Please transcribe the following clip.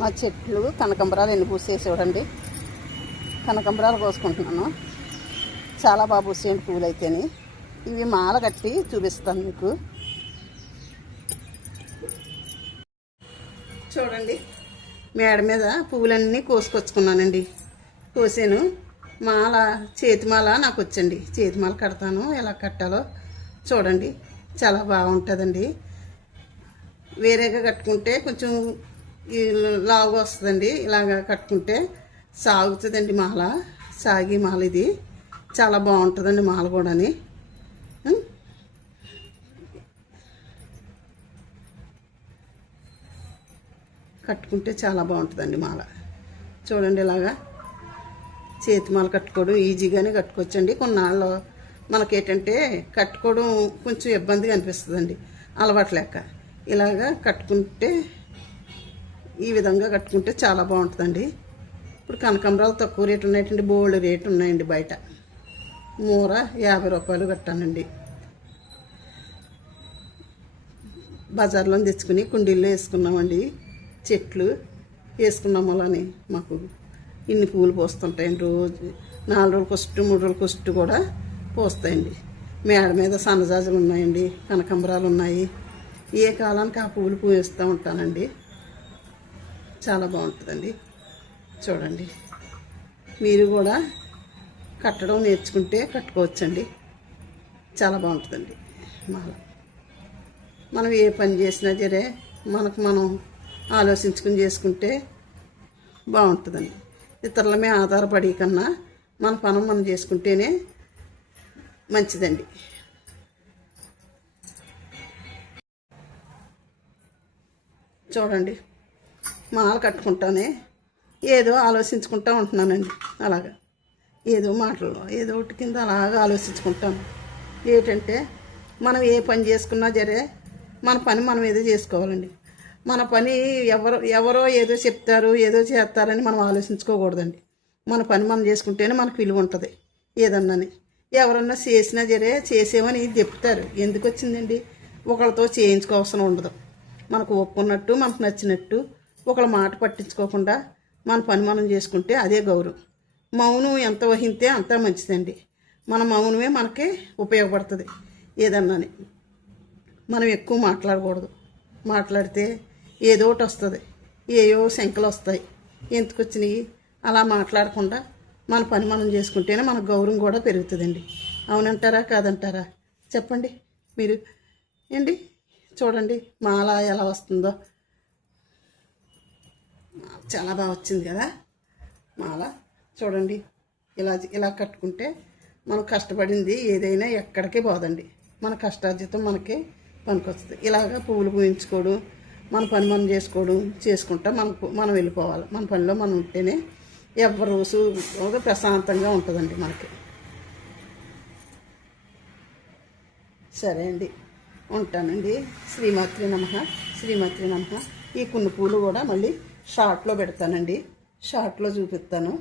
మా చెట్లు కనకంబరాలు ఎన్ని పూసేసి చూడండి. కనకంబరాలు కోసుకుంటున్నాను. చాలా బాగా పూసేయండి పూలు అయితేని. ఇవి మాల కట్టి చూపిస్తాను మీకు. చూడండి, మేడ మీద పువ్వులన్నీ కోసుకొచ్చుకున్నానండి. కోసాను. మాల, చేతిమాల నాకు వచ్చండి. చేతిమాల కడతాను. ఎలా కట్టాలో చూడండి. చాలా బాగుంటుందండి. వేరేగా కట్టుకుంటే కొంచెం లావు వస్తుందండి. ఇలాగ కట్టుకుంటే సాగుతుందండి మాల. సాగి మాల ఇది చాలా బాగుంటుందండి మాల కూడాని. కట్టుకుంటే చాలా బాగుంటుందండి మాల. చూడండి, ఇలాగా చేతి మాల కట్టుకోవడం ఈజీగానే కట్టుకోవచ్చండి. కొన్నాళ్ళు మనకేంటంటే కట్టుకోవడం కొంచెం ఇబ్బందిగా అనిపిస్తుందండి అలవాటు లెక్క. ఇలాగా కట్టుకుంటే, ఈ విధంగా కట్టుకుంటే చాలా బాగుంటుందండి. ఇప్పుడు కనకాంబరాలు తక్కువ రేటు ఉన్నాయండి. బోల్డ్ రేటు ఉన్నాయండి బయట. మూర 50 రూపాయలు కట్టానండి. బజార్లో తెచ్చుకుని కుండీల్లో వేసుకున్నామండి. చెట్లు వేసుకున్నాం. అలానే మాకు ఇన్ని పూలు పోస్తుంటాయండి. రోజు 4 రోజులకు ఫస్ట్ 3 రోజులకు ఫస్ట్ కూడా పోస్తాయండి. మేడ మీద సన్నజాజులు ఉన్నాయండి. కనకాంబరాలు ఉన్నాయి. ఏ కాలానికి ఆ పూలు పూయిస్తూ ఉంటానండి. చాలా బాగుంటుందండి. చూడండి, మీరు కూడా కట్టడం నేర్చుకుంటే కట్టుకోవచ్చండి. చాలా బాగుంటుందండి మాల. మనం ఏ పని చేసినా సరే మనం ఆలోచించుకుని చేసుకుంటే బాగుంటుందండి. ఇతరుల మీద ఆధారపడి కన్నా మన పని మనం చేసుకుంటేనే మంచిదండి. చూడండి, మాల కట్టుకుంటానే ఏదో ఆలోచించుకుంటూ ఉంటున్నానండి. అలాగా ఏదో మాటల్లో ఏదో ఒకటి కింద అలాగా ఆలోచించుకుంటాను. ఏంటంటే మనం ఏ పని చేసుకున్నా సరే మన పని మనం ఏదో చేసుకోవాలండి. మన పని ఎవరో ఏదో చెప్తారు, ఏదో చేస్తారని మనం ఆలోచించుకోకూడదండి. మన పని మనం చేసుకుంటేనే మనకు విలువ ఉంటుంది. ఏదన్నాని ఎవరన్నా చేసినా సరే చేసేమని చెప్తారు. ఎందుకు వచ్చిందండి? ఒకళ్ళతో చేయించుకోవాల్సిన ఉండదు. మనకు ఒప్పుకున్నట్టు, మనకు నచ్చినట్టు ఒకళ్ళ మాట పట్టించుకోకుండా మన పని మనం చేసుకుంటే అదే గౌరవం. మౌనం ఎంత వహిస్తే అంత మంచిదండి. మన మౌనమే మనకి ఉపయోగపడుతుంది. ఏదన్నాని మనం ఎక్కువ మాట్లాడకూడదు. మాట్లాడితే ఏదో ఒకటి వస్తుంది. ఏయో శంకలు వస్తాయి. ఎందుకు వచ్చినాయి? అలా మాట్లాడకుండా మన పని మనం చేసుకుంటేనే మన గౌరవం కూడా పెరుగుతుందండి. అవునంటారా కాదంటారా చెప్పండి మీరు. ఏంటి చూడండి, మాల ఎలా వస్తుందో. చాలా బాగా వచ్చింది కదా మాల. చూడండి, ఇలా కట్టుకుంటే మనం కష్టపడింది ఏదైనా ఎక్కడికి పోదండి. మన కష్టార్జితం మనకి పనికొస్తుంది. ఇలాగ పువ్వులు పూయించుకోవడం, మన పని మనం చేసుకుంటా మనం వెళ్ళిపోవాలి. మన పనిలో మనం ఉంటేనే ఎవరి రోజు ప్రశాంతంగా ఉంటుందండి మనకి. సరే అండి, ఉంటానండి. శ్రీమాత్రి నమః. శ్రీమాత్రి నమః. ఈ కొన్ని పూలు కూడా మళ్ళీ షార్ట్లో పెడతానండి. షార్ట్లో చూపిస్తాను.